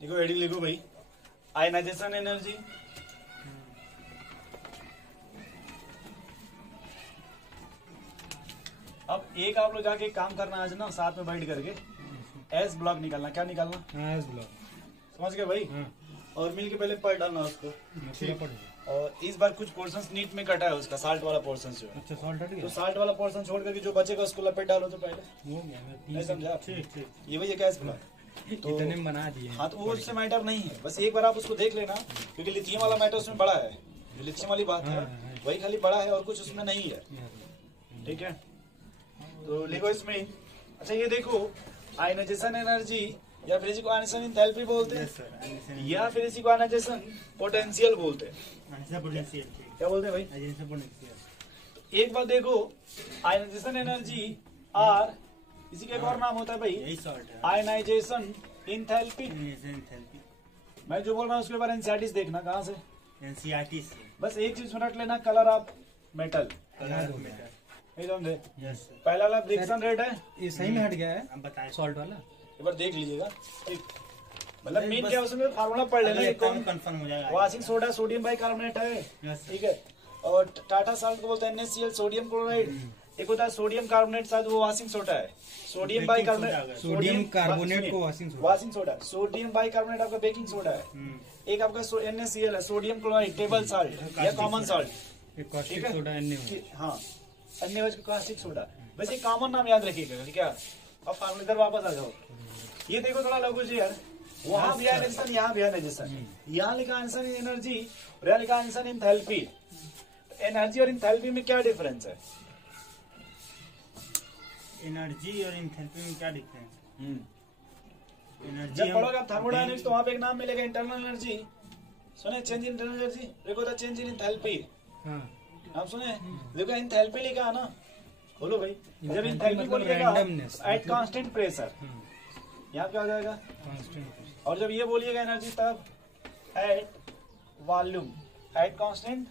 देखो हेडिंग लिखो भाई, आयनाइजेशन एनर्जी, अब एक आप लोग जाके काम करना आज ना साथ में बैठ करके एस ब्लॉक निकालना। क्या निकालना? S block. समझ गए भाई? और मिल के पहले पढ़ डालना उसको। और इस बार कुछ पोर्शन नीट में कटा है उसका, साल्ट वाला पोर्शन जो है। अच्छा साल्ट हट गया। तो साल्ट वाला पोर्शन छोड़ करके जो बचेगा उसको लपेट डालो तो पहले। हो गया, मैं नहीं समझा? ठीक ठीक। ये भैया क्या ब्लॉक तो इतने में बना दिए। हाँ, तो वो उससे मैटर नहीं है, बस एक बार आप उसको देख लेना, क्योंकि लिथियम वाला मैटर उसमें बड़ा है। जो लिथियम वाली बात है वही खाली बड़ा है और कुछ उसमें नहीं है। ठीक है, तो लिखो इसमें। अच्छा ये देखो, आयनाइजेशन एनर्जी या फिर इसी को आयनाइजेशन एंथैल्पी बोलते हैं, या फिर इसी को आयनाइजेशन पोटेंशियल बोलते हैं। क्या बोलते हैं भाई? एक बार देखो, आयनाइजेशन एनर्जी आर, इसी का एक और नाम होता है भाई आयनाइजेशन एंथैल्पी। मैं जो बोल रहा हूँ उसके बारे में एनसीईआरटी से देखना। कहाँ से? एनसीईआरटी से। बस एक चीज रट लेना, कलर ऑफ मेटल। नहीं समझे? पहला वाला ब्रिक्सन रेट है, ये सही में हट गया है। हम बताएं सॉल्ट वाला एक बार देख लीजिएगा। ठीक, मतलब मेन क्या उसमें फार्मूला पढ़ लेना, कौन कंफर्म हो जाएगा। वाशिंग सोडा सोडियम बाइकार्बोनेट है, ठीक है। और टाटा साल्ट को बोलते हैं NaCl सोडियम क्लोराइड। एक होता है सोडियम कार्बोनेट, शायद वो वाशिंग सोडा है। सोडियम बाइकार्बोनेट, सोडियम कार्बोनेट को वाशिंग सोडा। सोडियम बाइकार्बोनेट आपका बेकिंग सोडा है। एक आपका NaCl है, सोडियम क्लोराइड, टेबल साल्ट या कॉमन साल्ट। कास्टिक सोडा हाँ, अन्य कास्टिक सोडा। बस ये कॉमन नाम याद रखिएगा। क्या? अब फार्मूला इधर वापस आ जाओ। ये देखो थोड़ा लघु जी यार, वहाँ भी आयनाइजेशन, यहाँ भी आयनाइजेशन। यहाँ लिखा आयनाइजेशन एनर्जी और यहाँ लिखा आयनाइजेशन एंथैल्पी। एनर्जी और एंथैल्पी में क्या डिफरेंस है? एनर्जी और एंथैल्पी में क्या डिफरेंस? जब पढ़ोगे आप थर्मोडायनेमिक्स तो वहाँ पे एक नाम मिलेगा इंटरनल एनर्जी। सुने? Change in internal energy. देखो था चेंज इन एंथैल्पी। आप सुने? देखो एंथैल्पी लिखा है ना, बोलो भाई। जब एंथैल्पी बोलिएगा एट कांस्टेंट प्रेशर, यहाँ क्या हो जाएगा? और जब ये बोलिएगा एनर्जी तब at volume, at constant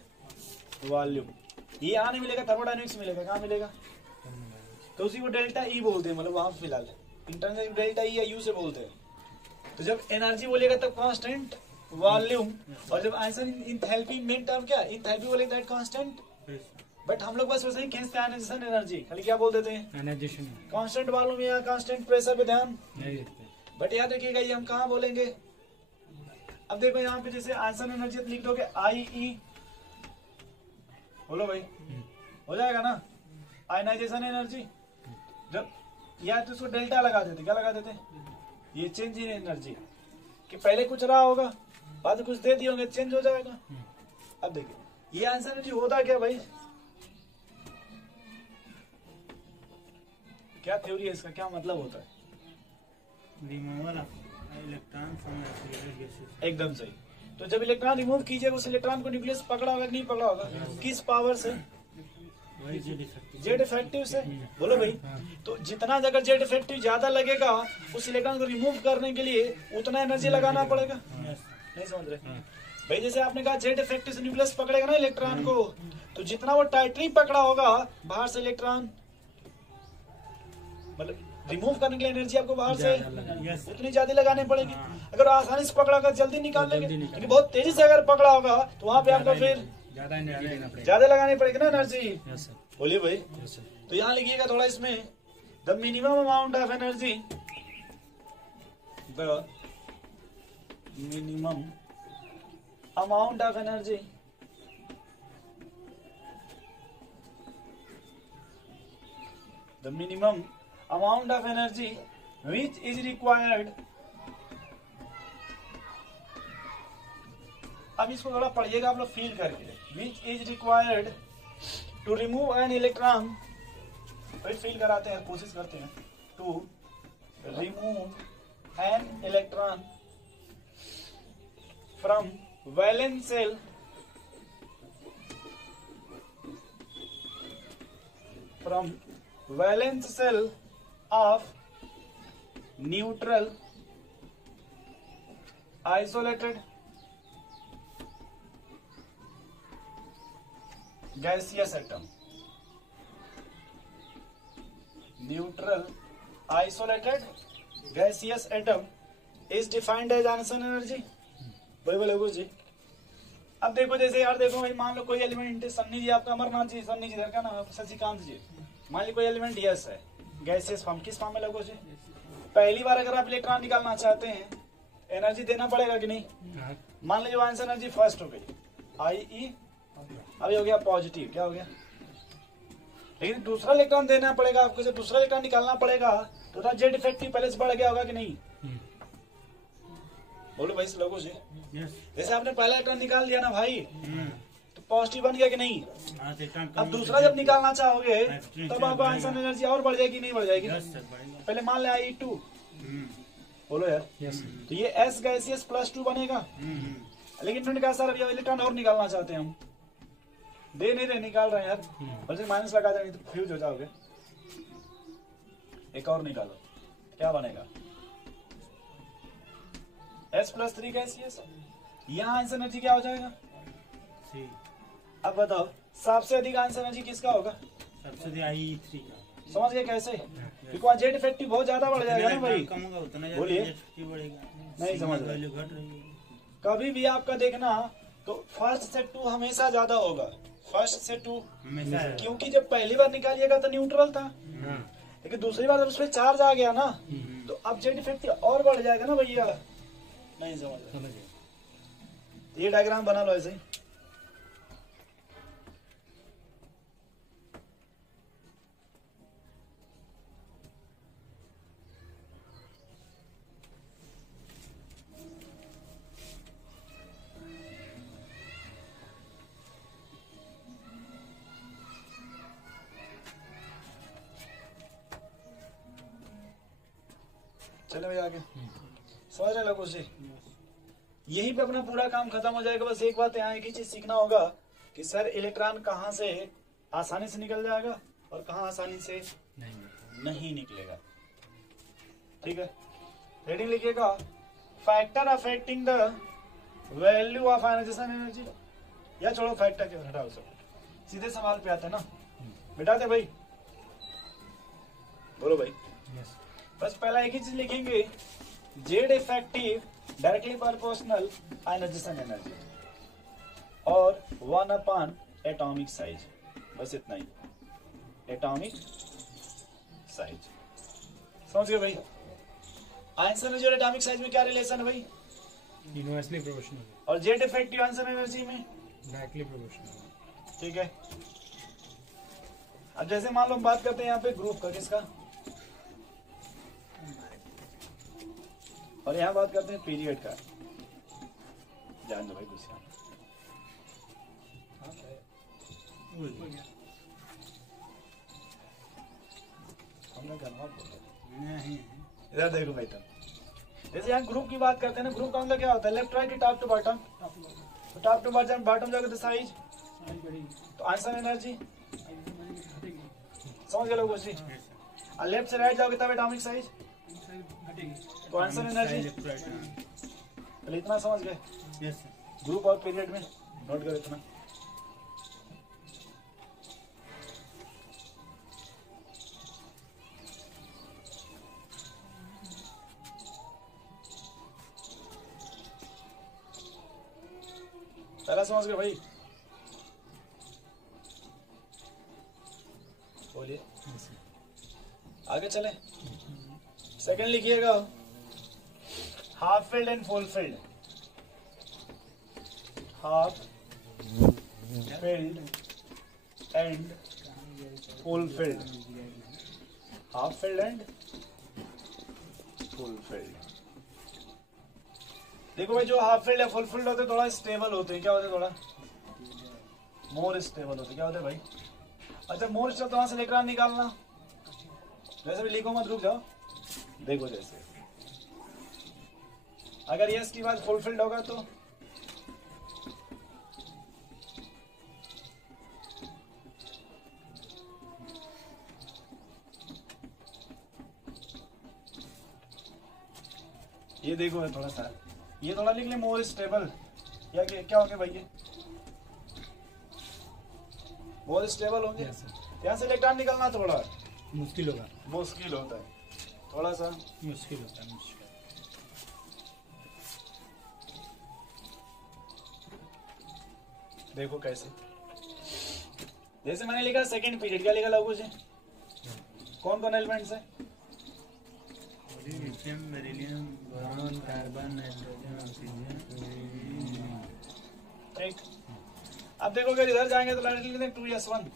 volume. ये यहाँ नहीं मिलेगा, थर्मोडायनेमिक्स मिलेगा। कहाँ मिलेगा? तो उसी को डेल्टा ई बोलते हैं, मतलब वहां फिलहाल इंटरनल डेल्टा ई या यू से बोलते हैं। तो जब एनर्जी बोलिएगा तब कांस्टेंट वॉल्यूम, और जब आयनाइजेशन एंथैल्पी मेन टर्म क्या? एंथैल्पी बोलेगा दैट कांस्टेंट। बट हम लोग बस वैसे ही खींचते हैं आयनाइजेशन एनर्जी, खाली क्या बोल देते हैं? आयनाइजेशन। कांस्टेंट वॉल्यूम या कांस्टेंट प्रेशर पे ध्यान नहीं देते। बट याद रखिएगा ये हम कहाँ बोलेंगे? अब देखो यहाँ पे जैसे आयनाइजेशन एनर्जी लिख दोगे IE, बोलो भाई, हो जाएगा ना? आयनाइजेशन एनर्जी जब या तो उसको डेल्टा लगा देते। क्या लगा देते? ये चेंज इन एनर्जी, कि पहले कुछ रहा होगा, बाद में कुछ दे दिए होंगे, चेंज हो जाएगा। अब देखिए ये आंसर एनर्जी होता क्या भाई? क्या थ्योरी है इसका? क्या मतलब होता है? Removal of electron from accelerated. एकदम सही। तो जब इलेक्ट्रॉन रिमूव कीजिएगा उस इलेक्ट्रॉन को न्यूक्लियस पकड़ा होगा कि नहीं पकड़ा होगा? किस पावर से? जेड इफेक्टिव से। बोलो भाई। तो जितना अगर जेड इफेक्टिव ज्यादा लगेगा उस इलेक्ट्रॉन को रिमूव करने के लिए उतना एनर्जी लगाना पड़ेगा। नहीं समझ रहे भाई? जैसे आपने कहा जेड इफेक्टिव से न्यूक्लियस पकड़ेगा ना इलेक्ट्रॉन को, तो जितना वो टाइटली पकड़ा होगा बाहर से इलेक्ट्रॉन, मतलब रिमूव करने के लिए एनर्जी आपको बाहर से उतनी ज्यादा लगानी पड़ेगी। अगर आसानी से पकड़ा होगा जल्दी निकाल लेंगे, लेकिन बहुत तेजी से अगर पकड़ा होगा तो वहां पे आपको फिर ज्यादा लगानी पड़ेगी ना एनर्जी। बोलिए भाई। तो यहाँ लिखिएगा थोड़ा इसमें, the minimum amount of energy, the minimum amount of energy amount of energy which is required। अब इसको थोड़ा पढ़िएगा आप लोग फील करके। which is required to remove an electron, फिर फील कराते हैं, कोशिश करते हैं। to remove an electron from valence shell of neutral isolated gaseous atom। neutral isolated gaseous atom is defined as answer energy. बड़े लोगों जी अब देखो जैसे यार देखो भाई मान लो कोई एलिमेंट सन्नी जी आपका अमरनाथ जी सन्नी जी का ना शशिकांत जी मान लो कोई एलिमेंट यस है गैसियस फॉर्म किस फॉर्म में लोगों जी पहली बार अगर आप इलेक्ट्रॉन निकालना चाहते हैं एनर्जी देना पड़ेगा कि नहीं। मान लीजिए आंसर एनर्जी फर्स्ट हो गई IE अभी हो गया पॉजिटिव क्या हो गया लेकिन दूसरा इलेक्ट्रॉन देना पड़ेगा आपको जब दूसरा इलेक्ट्रॉन निकालना पड़ेगा तो जेड इफेक्टिव पहले से बढ़ गया होगा कि नहीं। बोलो भाई लोगों से जैसे आपने पहला इलेक्ट्रॉन निकाल दिया ना भाई तो पॉजिटिव बन गया कि नहीं। अब दूसरा जब निकालना चाहोगे तब आपको आंसर एनर्जी और बढ़ जाएगी नहीं बढ़ जाएगी। पहले मान ले IE2 बोलो यार तो ये S गैसियस +2 बनेगा लेकिन इन्होंने कहा सर अभी इलेक्ट्रॉन और निकालना चाहते हैं हम दे नहीं रहे निकाल रहे हैं यार और माइनस लगा देंगे तो फ्यूज हो जाओगे। एक और निकालो क्या बनेगा S+3 गैसियस यहाँ आंसर एनर्जी क्या हो जाएगा C। अब बताओ सबसे अधिक आंसर एनर्जी किसका होगा सबसे अधिक IE3 का। समझ गए कैसे क्योंकि वहाँ जेड इफेक्टिव बहुत ज्यादा बढ़ जाएगा ना भाई कम होगा उतना बोलिए नहीं समझ वैल्यू घट रही है। कभी भी आपका देखना तो फर्स्ट से 2 हमेशा ज्यादा होगा फर्स्ट से 2 क्योंकि जब पहली बार निकालिएगा तो न्यूट्रल था लेकिन दूसरी बार जब उसमें चार्ज आ गया ना तो अब जेड इफेक्टिव और बढ़ जाएगा ना भैया। नहीं समझ ये डायग्राम बना लो ऐसे ही चले भाई आगे समझ रहे लोगों से यही पे अपना पूरा काम खत्म हो जाएगा। बस एक बात यहाँ एक ही चीज सीखना होगा कि सर इलेक्ट्रॉन कहाँ से आसानी से निकल जाएगा और कहाँ आसानी से नहीं निकलेगा। ठीक है हेडिंग लिखिएगा factor affecting the value of ionisation energy या छोड़ो फैक्टर क्यों हटाओ सब सीधे सवाल पे आते हैं ना बेटाते भाई बोलो भाई बस पहला एक ही चीज लिखेंगे Z effective directly proportional ionisation energy और 1/, एटॉमिक साइज बस इतना ही एटॉमिक साइज समझ गए भाई। आंसर एनर्जी और एटॉमिक साइज में क्या रिलेशन है भाई इनवर्सली प्रोपोर्शनल और जेड इफेक्टिव आंसर एनर्जी में डायरेक्टली प्रोपोर्शनल। ठीक है अब जैसे मान लो हम बात करते हैं यहाँ पे ग्रुप का किसका और यहाँ बात करते हैं पीरियड का जान दो भाई कुछ इधर देखो भाई जैसे यहाँ ग्रुप की बात करते हैं ना ग्रुप का मतलब क्या होता है left right top to bottom तो टॉप टू बॉटम जाओगे तो साइज तो आंसर एनर्जी समझ गए लोगों से और लेफ्ट से राइट जाओगे तब एटॉमिक साइज तो आंसर एनर्जी पहले इतना समझ गए ग्रुप और पीरियड में नोट करो इतना। पहला समझ गए भाई बोलिए आगे चले सेकंड लिखिएगा half filled and full field half filled and full field half filled and full field. देखो भाई जो हाफ फिल्ड या फुल फिल्ड होते हैं थोड़ा स्टेबल होते हैं क्या होते हैं थोड़ा मोर स्टेबल होते हैं क्या होते हैं भाई। अच्छा मोर स्टेबल तो वहां से इलेक्ट्रॉन निकालना वैसे भी लिखो मत रुक जाओ देखो जैसे अगर यस की बात फुलफिल्ड होगा तो ये देखो है थोड़ा सा ये थोड़ा लिख ले मोर स्टेबल या क्या हो गया भाई ये मोर स्टेबल होंगे यहाँ से इलेक्ट्रॉन निकलना थोड़ा मुश्किल होता है थोड़ा सा मुश्किल होता है देखो कैसे, जैसे मैंने लिखा सेकंड पीरियड, क्या लिखा लघु से, कौन कौन एलिमेंट्स है? Lithium, beryllium, boron, carbon, nitrogen, oxygen. ठीक, अब देखो अगर इधर जाएंगे तो डायरेक्टली लिख देंगे 2s1।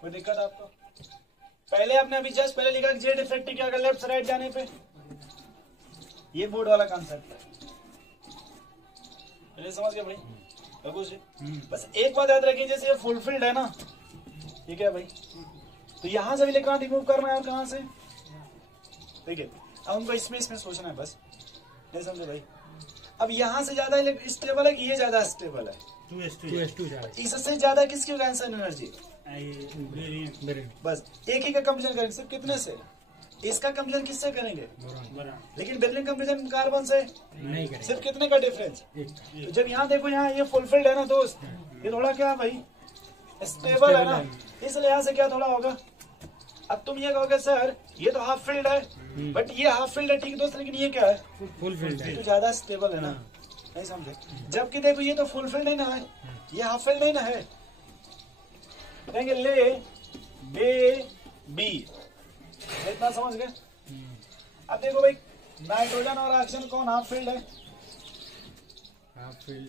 कोई दिक्कत आपको? पहले आपने अभी जस्ट पहले लिखा जेड इफेक्टिव क्या, अगर लेफ्ट से राइट जाने पे, ये बोर्ड वाला कॉन्सेप्ट है, पहले समझ गए भाई लघु से? बस एक बात याद रखिए, जैसे ये फुलफिल्ड है ना, ठीक है भाई, तो यहां से भी इलेक्ट्रॉन रिमूव करना है, और कहां से, ठीक है, अब उनको इसमें सोचना है बस, नहीं समझे भाई? अब यहां से ज्यादा स्टेबल है कि ये ज्यादा स्टेबल है? 2s2 इससे ज्यादा किसकी आंसर एनर्जी? बस एक ही का कंपेरिजन करेंगे, सिर्फ कितने से? इसका कंपेरिजन किससे करेंगे? लेकिन बेरिलियम कंपेरिजन कार्बन से नहीं करेंगे, सिर्फ कितने का डिफरेंस? तो जब यहाँ देखो, यहाँ ये फुलफिल्ड है ना दोस्त, ये थोड़ा क्या है भाई, स्टेबल है ना, इसलिए यहाँ से क्या थोड़ा होगा। अब तुम ये कहोगे सर ये तो हाफ फील्ड है, बट ये हाफ फील्ड है, ठीक है दोस्त, लेकिन ये क्या है, फुल फील्ड है, तो ज्यादा स्टेबल है ना, नहीं समझे? जबकि देखो ये तो फुल फील्ड नहीं ना है, ये हाफ फील्ड नहीं ना है, कहेंगे ले बे बी, इतना समझ गए? अब देखो भाई नाइट्रोजन और ऑक्सीजन कौन हाफ फील्ड है? हाफ फील्ड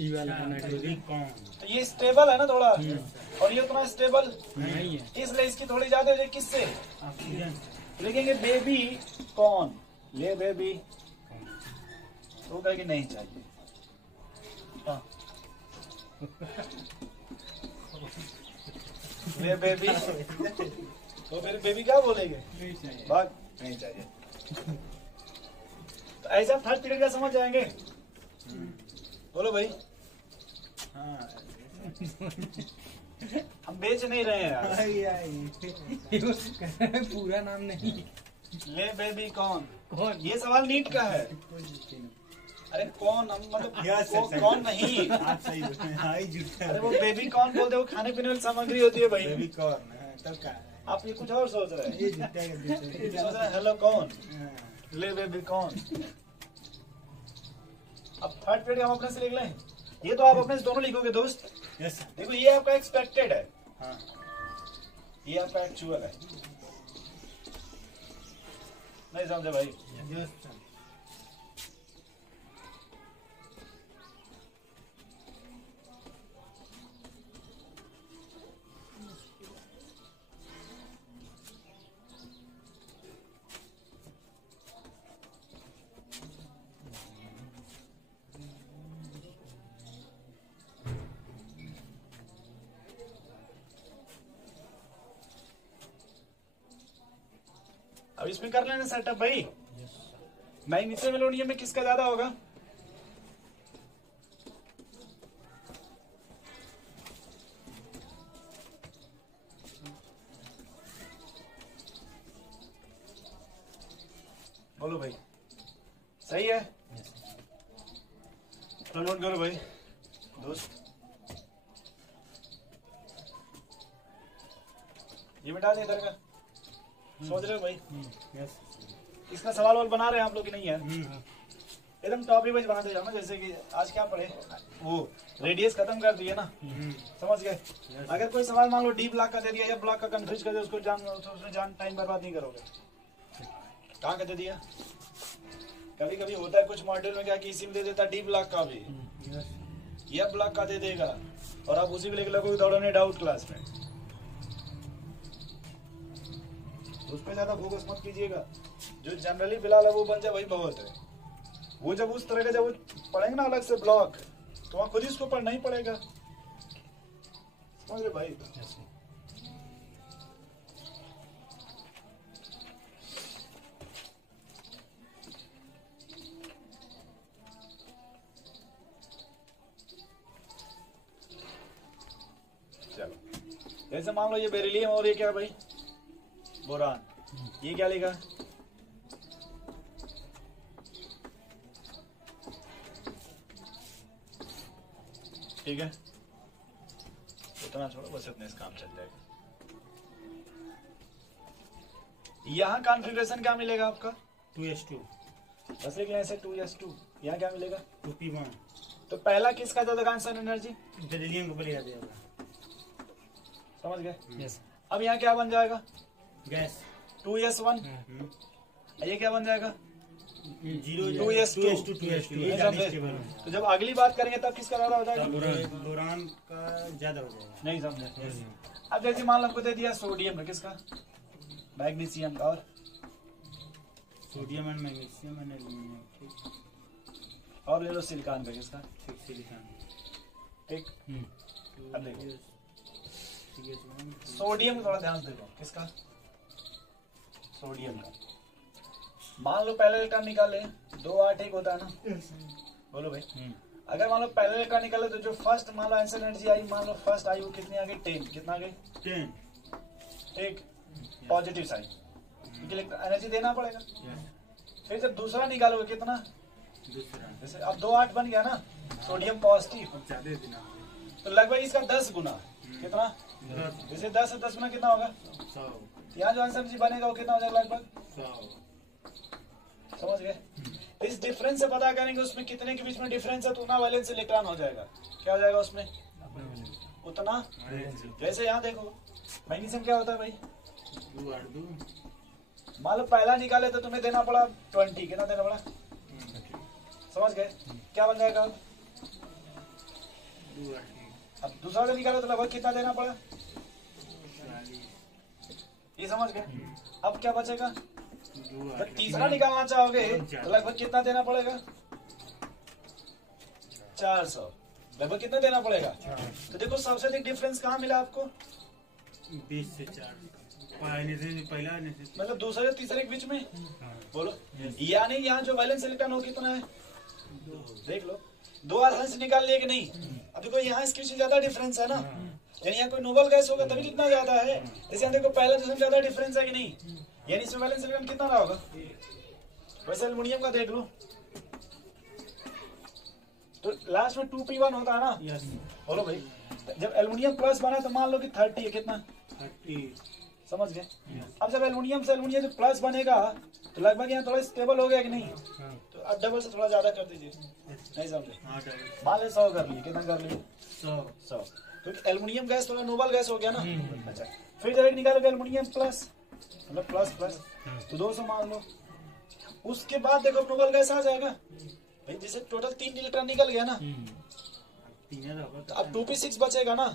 ई वाला नाइट्रोजन कौन, तो ये स्टेबल है ना थोड़ा, और ये उतना स्टेबल नहीं है, इसलिए इसकी थोड़ी ज्यादा है, किससे? ऑक्सीजन। लिखेंगे बेबी कौन, ले बेबी, तो कहेगी नहीं चाहिए, हाँ। ले बेबी, तो फिर बेबी क्या बोलेंगे, भाग, नहीं चाहिए। तो ऐसा थर्ड पीरियड का समझ जाएंगे, बोलो भाई। हम बेच नहीं रहे हैं यार, पूरा नाम नहीं, ले बेबी कौन, ये सवाल नीट का है, अरे कौन, हम मतलब कौन नहीं, अरे वो बेबी कौन बोलते, वो खाने पीने वाली सामग्री होती है भाई, बेबी कौन, तब क्या आप ये कुछ और सोच रहे हैं, सोच रहे हैं हेलो कौन, ले बेबी कौन। अब थर्ड पीरियड हम अपने से लिख लें, ये तो आप अपने से दोनों लिखोगे दोस्त। देखो ये आपका एक्सपेक्टेड है, ये आपका एक्चुअल है, नहीं समझे भाई? अब इसमें कर लेना सेटअप भाई, मैग्नीशियम एल्यूमिनियम में किसका ज्यादा होगा? बोलो भाई, सही है? तो नोट करो भाई दोस्त, ये मिटा दे इधर का, सोच रहे हो भाई? इसका सवाल वाल बना रहे हैं आप लोग की नहीं है? एकदम टॉपिक वाइज बनाते जाओ ना, जैसे कि आज क्या पढ़े, वो रेडियस खत्म कर दिए ना, समझ गए? अगर कोई सवाल मान लो डी ब्लॉक का दे दिया या ब्लॉक का कंफ्यूज कर दिया, उसको उसमें टाइम बर्बाद नहीं करोगे। कहाँ का दे दिया? कभी कभी होता है कुछ मॉड्यूल में क्या कि इसी में दे देता डी ब्लॉक का भी, या ब्लॉक का दे देगा, और आप उसी को लेकर लगोगे दौड़ने डाउट क्लास में, उस पर ज्यादा फोकस मत कीजिएगा, जो जनरली फिलहाल है वो बन जाए वही बहुत है। वो जब उस तरह का जब वो पढ़ेंगे ना अलग से ब्लॉक, तो वहाँ खुद ही उसको पढ़ना ही पड़ेगा, समझ रहे भाई? चलो जैसे मान लो ये बेरिलियम और ये क्या भाई, बोरान, ये क्या लिखा? ठीक है, उतना छोड़ो, बस उतने से काम चल जाएगा। यहाँ कॉन्फ़िगरेशन क्या मिलेगा आपका? 2s2 बस एक ऐसे 2s2। यहाँ क्या मिलेगा? 2p1। तो पहला किसका था आंसर एनर्जी? बेरिलियम को बलिया देगा। समझ गए? यस। अब यहाँ क्या बन जाएगा? Gas 2s1। ये क्या बन जाएगा? 2s2। तो जब अगली बात करेंगे तब किसका ज्यादा हो जाएगा? बोरान का ज्यादा हो जाएगा। नहीं समझे? अब जैसे मान लो हमको दे दिया सोडियम का, किसका? मैग्नीशियम का, और sodium and magnesium and aluminium. ठीक। और ले लो सिलिकॉन का, किसका? सिलिकॉन। ठीक। अब देखो सोडियम का थोड़ा ध्यान से देखो, किसका? सोडियम का। मान लो पहले इलेक्ट्रॉन निकाले 2 8 1 होता है ना? बोलो भाई। अगर मान लो पहले इलेक्ट्रॉन निकाले तो जो फर्स्ट मान लो आंसर एनर्जी आई, मान लो फर्स्ट आई वो कितनी आ गई? 10। कितना आ गई? 10। एक पॉजिटिव साइन, क्योंकि एनर्जी देना पड़ेगा। फिर जब दूसरा निकालोगे कितना? दूसरा जैसे अब 2 8 बन गया ना, सोडियम पॉजिटिव, तो लगभग इसका 10 गुना। कितना? जैसे 10 से 10 गुना कितना होगा? 100। यहाँ जो आंसर जी बनेगा वो कितना हो जाएगा? लगभग 100। समझ गए? इस डिफरेंस से पता करेंगे उसमें कितने के बीच में डिफरेंस है, तो उतना वैलेंस इलेक्ट्रॉन हो जाएगा। क्या हो जाएगा उसमें? उतना। जैसे यहाँ देखो मैग्नीशियम क्या होता है भाई? 2 8 2। मान लो पहला निकाले तो तुम्हें देना पड़ा 20। कितना देना पड़ा? समझ गए? क्या बन जाएगा? 2 8। अब दूसरा का निकालो तो लगभग कितना देना पड़ा? 40। ये समझ गए? अब क्या बचेगा? 2 जब 8। तीसरा निकालना चाहोगे तो लगभग कितना देना पड़ेगा? 400। लगभग कितना देना पड़ेगा? तो देखो सबसे अधिक डिफरेंस कहाँ मिला आपको? 20 से 4। पहला मतलब दूसरे और तीसरे के बीच में। बोलो। यानी यहाँ जो वैलेंस इलेक्ट्रॉन हो कितना है? देख लो, 2 आसानी से निकाल लिए कि नहीं? अब देखो यहाँ इसके बीच ज्यादा डिफरेंस है ना, यानी यहाँ कोई नोबल गैस होगा तभी कितना ज्यादा है। जैसे यहाँ देखो पहला दूसरे में ज्यादा डिफरेंस है कि नहीं, यानी इसमें वैलेंस इलेक्ट्रॉन कितना रहा होगा? वैसे एल्युमिनियम का देख लो, तो लास्ट में 2p1 होता है ना। यस। बोलो भाई, जब एल्युमिनियम प्लस बना तो मान लो कि 30 है। कितना? 30। समझ गए? अब जब एल्युमिनियम से एल्युमिनियम प्लस बनेगा तो लगभग यहाँ थोड़ा स्टेबल हो गया कि नहीं? तो अब डबल से थोड़ा ज्यादा कर दीजिए। नहीं समझे? मान ले 100 कर लिए। कितना कर लिए? 100। क्योंकि एल्युमिनियम गैस थोड़ा नोबल गैस हो गया ना। अच्छा, फिर जब एक निकालोगे एल्युमिनियम प्लस, मतलब प्लस प्लस, तो 200 मान लो। उसके बाद देखो नोबल गैस आ जाएगा भाई, जैसे टोटल 3 इलेक्ट्रॉन निकल गया ना, तो अब 2p6 बचेगा ना।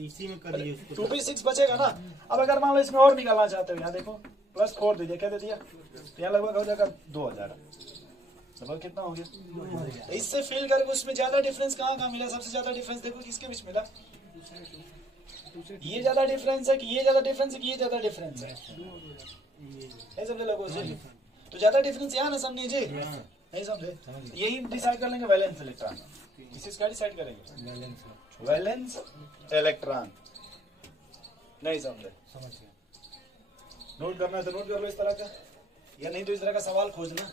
इसी में करिए उसको। 2p6 बचेगा ना। अब अगर मान लो इसमें और निकालना चाहते हो, यहाँ देखो +4 दीजिए। क्या दे दिया? यहाँ लगभग हो जाएगा 2000। लगभग कितना हो गया? तो इससे फील करके उसमें ज्यादा डिफरेंस कहाँ मिला? सबसे ज्यादा डिफरेंस देखो किसके बीच मिला? ये ज्यादा डिफरेंस है कि ये ज्यादा डिफरेंस है कि ये ज्यादा डिफरेंस है? नहीं समझे लोगों से? तो ज्यादा डिफरेंस यहाँ ना समझे जी, नहीं समझे? यही डिसाइड कर लेंगे वैलेंस इलेक्ट्रॉन। इसका डिसाइड करेंगे वैलेंस इलेक्ट्रॉन। नहीं समझे? नोट करना है तो नोट कर लो इस तरह का, या नहीं तो इस तरह का सवाल खोजना।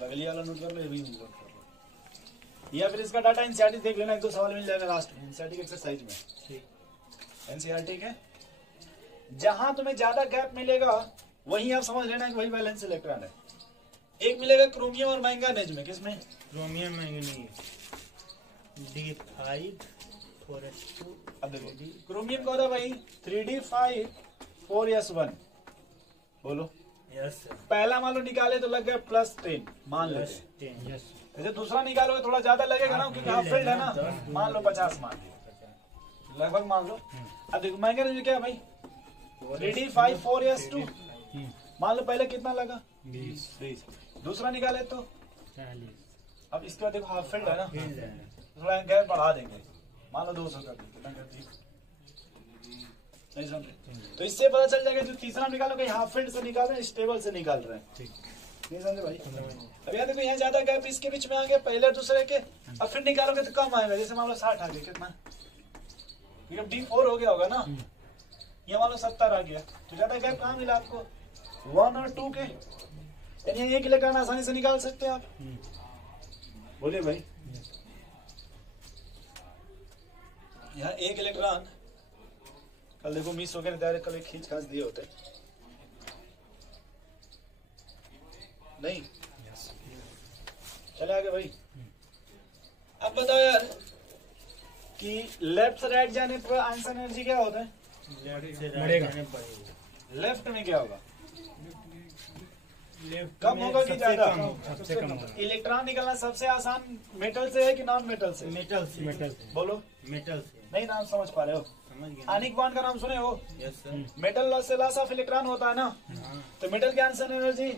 लगली वाला नोट कर लो, ये भी नोट कर लो, या फिर इसका डाटा एनसीईआरटी देख लेना। 1 2 सवाल मिल जाएगा लास्ट में एनसीईआरटी की एक्सरसाइज में। एनसीईआरटी के जहां तुम्हें ज्यादा गैप मिलेगा वहीं आप समझ लेना कि वही वैलेंस इलेक्ट्रॉन है। एक मिलेगा क्रोमियम और मैंगनीज में। किसमें? Chromium manganese. D5 4s2। अब देखो क्रोमियम का होता है भाई 3d5 4s1। बोलो। यस। पहला मान लो निकाले तो लग गया +10 मान लेते हैं। जैसे दूसरा निकालोगे थोड़ा ज्यादा लगेगा ना, क्योंकि हाफ फील्ड है ना। मान लो 50 मान लो, लगभग मान लो। अब देखो मैंगनीज में क्या है भाई? 3d5 4s2। मान लो पहले कितना लगा? 20। दूसरा निकाले तो 40। अब इसके बाद देखो हाफ फील्ड है ना, थोड़ा गैप बढ़ा देंगे। मान लो 200 कर दी। कितना कर दी? नहीं समझे? तो इससे पता चल जाएगा जो तीसरा निकालोगे हाफ फील्ड से निकाल रहे हैं, स्टेबल से निकाल रहे हैं। नहीं समझे भाई? अब यहाँ देखो यहाँ ज्यादा गैप इसके बीच में आ गया पहले दूसरे के। अब फिर निकालोगे तो कम आएगा। जैसे मान लो 60 आ गया। कितना? D4 हो गया होगा ना, ये मान लो 70 आ गया। तो ज्यादा गैप कहाँ मिला आपको? 1 और 2 के, यानी एक इलेक्ट्रॉन आसानी से निकाल सकते हैं आप। बोलिए भाई। यहाँ एक इलेक्ट्रॉन, कल देखो मिस हो गया, डायरेक्ट कल खींच खांच दिए होते नहीं। चले आगे भाई। अब बताओ यार कि लेफ्ट से राइट जाने पर आंसर एनर्जी क्या होता है? लेफ्ट में क्या होगा? कम होगा कि ज्यादा? सबसे कम होगा। इलेक्ट्रॉन निकलना सबसे आसान मेटल से है कि नॉन मेटल से? मेटल से। बोलो। मेटल से। नहीं नाम समझ पा रहे हो? समझ गया। आनिक बॉन्ड का नाम सुने हो? Yes sir. मेटल से लॉस ऑफ इलेक्ट्रॉन होता है ना, तो मेटल की आंसर एनर्जी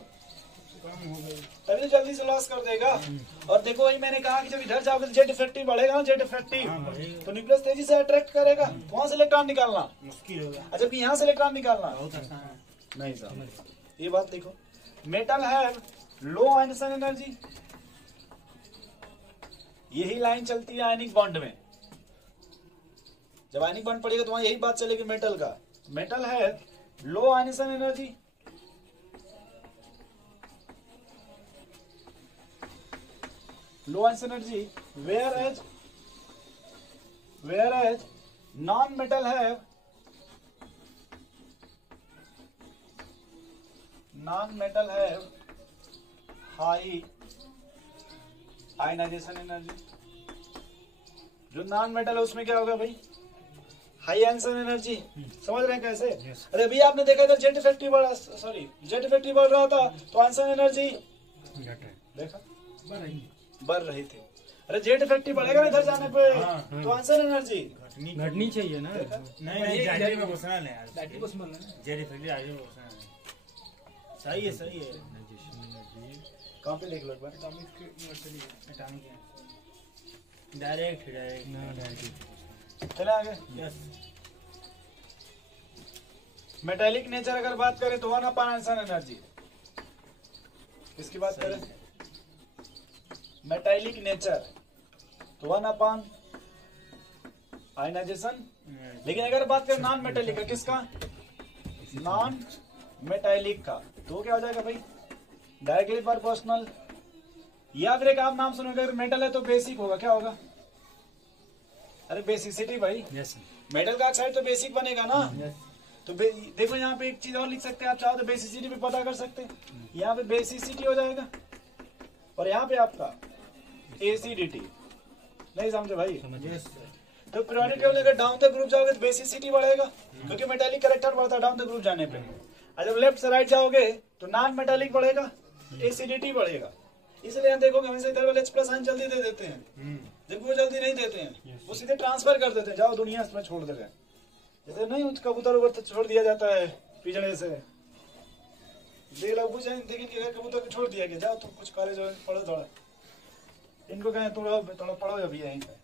कम हो गई। तभी तो जल्दी से लॉस कर देगा। और देखो वही मैंने कहा कि जब इधर जाओगे तो जेड इफेक्टिव बढ़ेगा ना, जेड इफेक्टिव तो न्यूक्लियस तेजी से अट्रैक्ट करेगा, तो वहां से इलेक्ट्रॉन निकालना मुश्किल होगा। अच्छा, जबकि यहाँ से इलेक्ट्रॉन निकालना बहुत आसान है। नहीं साहब। ये बात देखो, मेटल है लो आयनिक एनर्जी, यही लाइन चलती है आयनिक बॉन्ड में। जब आयनिक बॉन्ड पड़ेगा तो वहां यही बात चलेगी मेटल का। मेटल है low ionic energy, low ionic energy, whereas non metal है हाई आयनाइजेशन एनर्जी। जो नॉन मेटल है उसमें क्या होगा भाई? High ionization energy. समझ रहे हैं कैसे? अरे अभी आपने देखा था जेट इफेक्टिव बढ़ रहा था तो आयनाइजेशन एनर्जी देखा बढ़ रही थी। अरे जेट इफेक्टिव बढ़ेगा ना इधर जाने पे तो आयनाइजेशन एनर्जी घटनी चाहिए ना। नहीं जाने में घोषणा नहीं यार। जेड इफेक्टिव आगे में घोषणा नहीं। सही है सही है। कहाँ पे लिख लो एक बार? डायरेक्ट चले आगे। यस। मेटेलिक नेचर अगर बात करें तो 1 आयनाइजेशन एनर्जी। किसकी बात करें? मेटेलिक नेचर तो 1 आयनाइजेशन। लेकिन अगर बात करें नॉन मेटेलिक का, किसका? नॉन मेटेलिक का, तो क्या हो जाएगा भाई? Directly proportional. या फिर एक आप नाम सुनोगे, अगर मेटल है तो बेसिक होगा। क्या होगा? अरे बेसिसिटी भाई। यस। मेटल का ऑक्साइड तो बेसिक बनेगा ना। तो देखो यहाँ पे एक चीज और लिख सकते हैं, आप चाहो तो बेसिसिटी भी पता कर सकते हैं। यहाँ पे बेसिसिटी हो जाएगा और यहाँ पे आपका एसिडिटी। नहीं समझे भाई? तो पीरियोडिक टेबल अगर डाउन द ग्रुप जाओगे तो बेसिसिटी बढ़ेगा, क्योंकि मेटालिक कैरेक्टर बढ़ता है डाउन द ग्रुप जाने पे। और जब लेफ्ट से राइट जाओगे तो नॉन मेटालिक बढ़ेगा, एसिडिटी बढ़ेगा। इसलिए हम देखोगे हमेशा इधर वाले H+ आयन जल्दी दे देते हैं, जबकि वो जल्दी नहीं देते हैं, वो सीधे ट्रांसफर कर देते हैं, जाओ दुनिया में छोड़ दे रहे हैं। जैसे नहीं कबूतर उबर छोड़ दिया जाता है पिजड़े से, देख लो बुझे देखिए कबूतर को छोड़ दिया गया, जाओ तुम कुछ कॉलेज पढ़ो थोड़ा, इनको कहें थोड़ा पढ़ो अभी यहीं पे।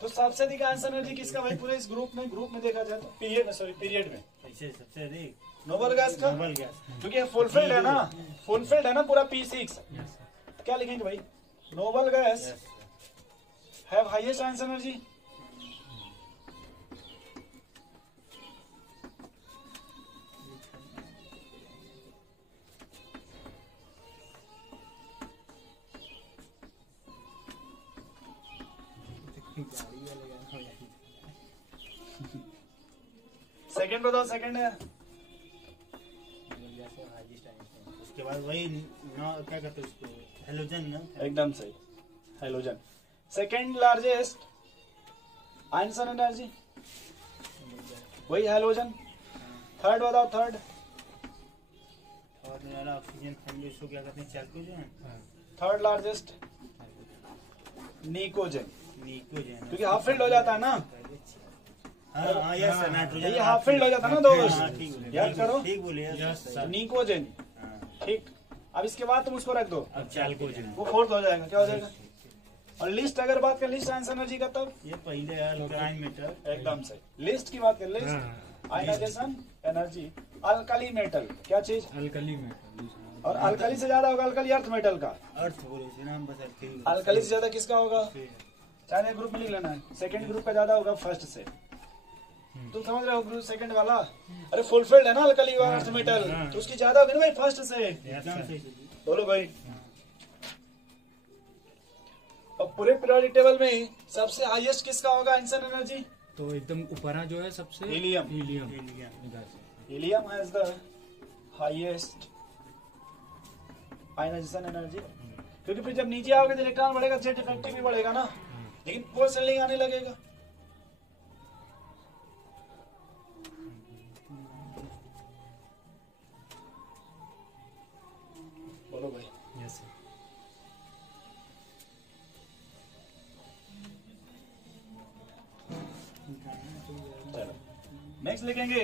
तो सबसे अधिक आंसर एनर्जी किसका भाई पूरे इस ग्रुप में देखा जाए तो पीरियड में सबसे अधिक नोबल गैस का, नोबल गैस, क्योंकि फुलफिल्ड है ना पूरा P6। तो क्या लिखेंगे भाई? Noble guys have highest answer energy. Second बताओ, सेकंड है उसके बाद वही क्या कहते हैं उसको, हेलोजन ना। एकदम सही, हेलोजन। सेकंड लार्जेस्ट आयनिसन एनर्जी वही हेलोजन। थर्ड बताओ, थर्ड और यार ऑक्सीजन फैमिली उसको क्या कहते हैं, चैल्कोजन। थर्ड लार्जेस्ट निकोजन, निकोजन क्योंकि हाफ फिल्ड हो जाता है ना। हाँ यस नाइट्रोजन, ये हाफ फिल्ड हो जाता है ना दोस्त, याद करो। ठीक बोले निकोजन, ठीक। अब इसके बाद तुम उसको रख दो, अब चैल्कोजन, वो फोर्थ हो जाएगा। क्या हो जाएगा? और लिस्ट अगर बात कर लिस्ट आंसर एनर्जी का, तब ये पहले यार अल्कालाइन मेटल, एकदम सही। लिस्ट की बात कर, list ionisation energy alkali metal, क्या चीज? Alkali metal. और अल्कली से ज्यादा होगा अल्कली अर्थ मेटल का। अर्थ बोले थे नाम बस अर्थ। अल्कली से ज्यादा किसका होगा? चाहे ग्रुप में लिख लेना है, सेकंड ग्रुप का ज्यादा होगा फर्स्ट से। तुम समझ रहे हो ग्रुप सेकंड वाला? अरे फुलफिल्ड है ना अल्कली अर्थ मेटल, तो उसकी ज्यादा होगी ना भाई फर्स्ट से। बोलो भाई। और अब पूरे पीरियोडिक टेबल में ही सबसे हाईएस्ट किसका होगा इंसान एनर्जी? तो एकदम ऊपर जो है सबसे helium. Helium helium has the highest ionisation energy, क्योंकि फिर जब नीचे आओगे तो इलेक्ट्रॉन बढ़ेगा, जेट इफेक्टिव भी बढ़ेगा ना, लेकिन पोल सेलिंग आने लगेगा। बोलो भाई। Yes sir. नेक्स्ट लिखेंगे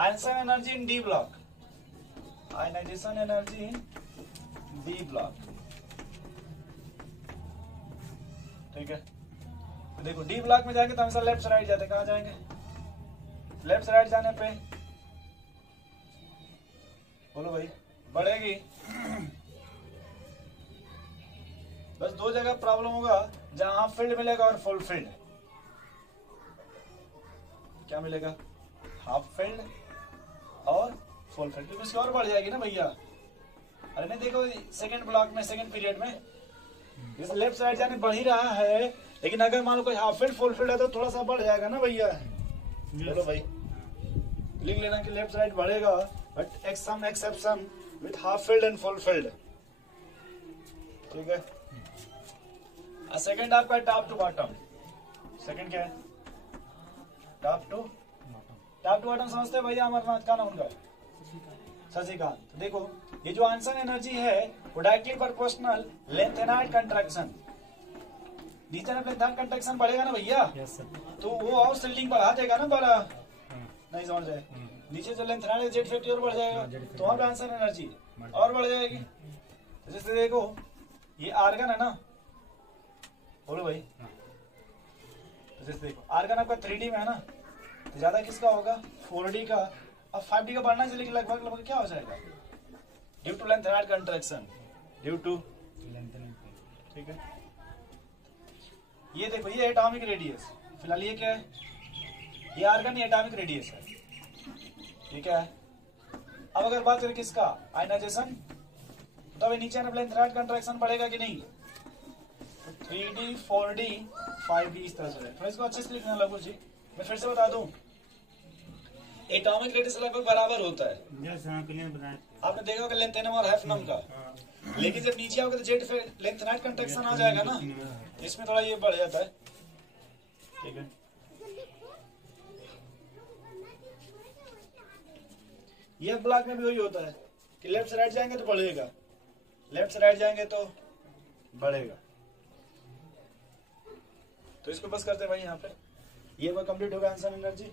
ionisation energy in d block, ionisation energy in d block. ठीक है, तो देखो डी ब्लॉक में जाके तो हमेशा लेफ्ट से राइट जाते, कहाँ जाएंगे? लेफ्ट से राइट जाने पे बोलो भाई बढ़ेगी। बस दो जगह प्रॉब्लम होगा, जहां हाफ फील्ड मिलेगा और फुल फील्ड। क्या मिलेगा? हाफ फील्ड और फुल फील्ड, क्योंकि उसकी और बढ़ जाएगी ना भैया। अरे नहीं देखो सेकंड ब्लॉक में, सेकंड पीरियड में जैसे लेफ्ट साइड जाने बढ़ ही रहा है, लेकिन अगर मान लो कोई हाफ फील्ड फुल फील्ड है तो थोड़ा सा बढ़ जाएगा ना भैया। बोलो भाई, लिख लेना कि लेफ्ट साइड बढ़ेगा, but some exception with half filled and full filled. ठीक है, सेकंड आपका टॉप टू बॉटम। सेकंड क्या है? टॉप टू बॉटम समझते हैं भैया? अमरनाथ का नाम उनका शशिकांत। तो देखो ये जो आंसर एनर्जी है वो directly proportional length and height contraction. नीचे ना लेंथ हाइट कंट्रैक्शन बढ़ेगा ना भैया, यस सर। तो वो और सिल्डिंग बढ़ा देगा ना बड़ा। नहीं समझ रहे? नीचे जो लेंथ हाइट जेट फैक्टर और बढ़ जाएगा, तो वहां पे आंसर एनर्जी और बढ़ जाएगी। तो जैसे देखो ये आर्गन है ना, बोलो भाई। तो जैसे देखो आर्गन आपका 3D में है ना, तो ज्यादा किसका होगा? 4D का। अब 5D का बढ़ना चाहिए, लेकिन लगभग क्या हो जाएगा? Due to length and contraction, due to length. ठीक है, ये देखो ये एटॉमिक रेडियस, फिलहाल ये क्या है? ये आर्गन, ये एटॉमिक रेडियस है। ये क्या है? अब अगर बात करें किसका? आयनाइजेशन, तो अभी नीचे लेंथ एंड कंट्रैक्शन बढ़ेगा कि नहीं? 3D 4D 5D इस तरह से। तो इसको अच्छे से लिखना लगभग जी, मैं फिर से बता दूं, एटॉमिक रेडियस लगभग बराबर होता है। आपने देखा होगा लेंथ एनम और हैफनम का, लेकिन जब नीचे आओगे तो जेट लेंथ नाइट कंट्रैक्शन आ जाएगा ना, इसमें थोड़ा ये बढ़ जाता है। ठीक है, ये ब्लॉक में भी वही होता है कि लेफ्ट से राइट जाएंगे तो बढ़ेगा, लेफ्ट से राइट जाएंगे तो बढ़ेगा। तो इसको बस करते हैं भाई यहाँ पे, ये कंप्लीट होगा आंसर एनर्जी।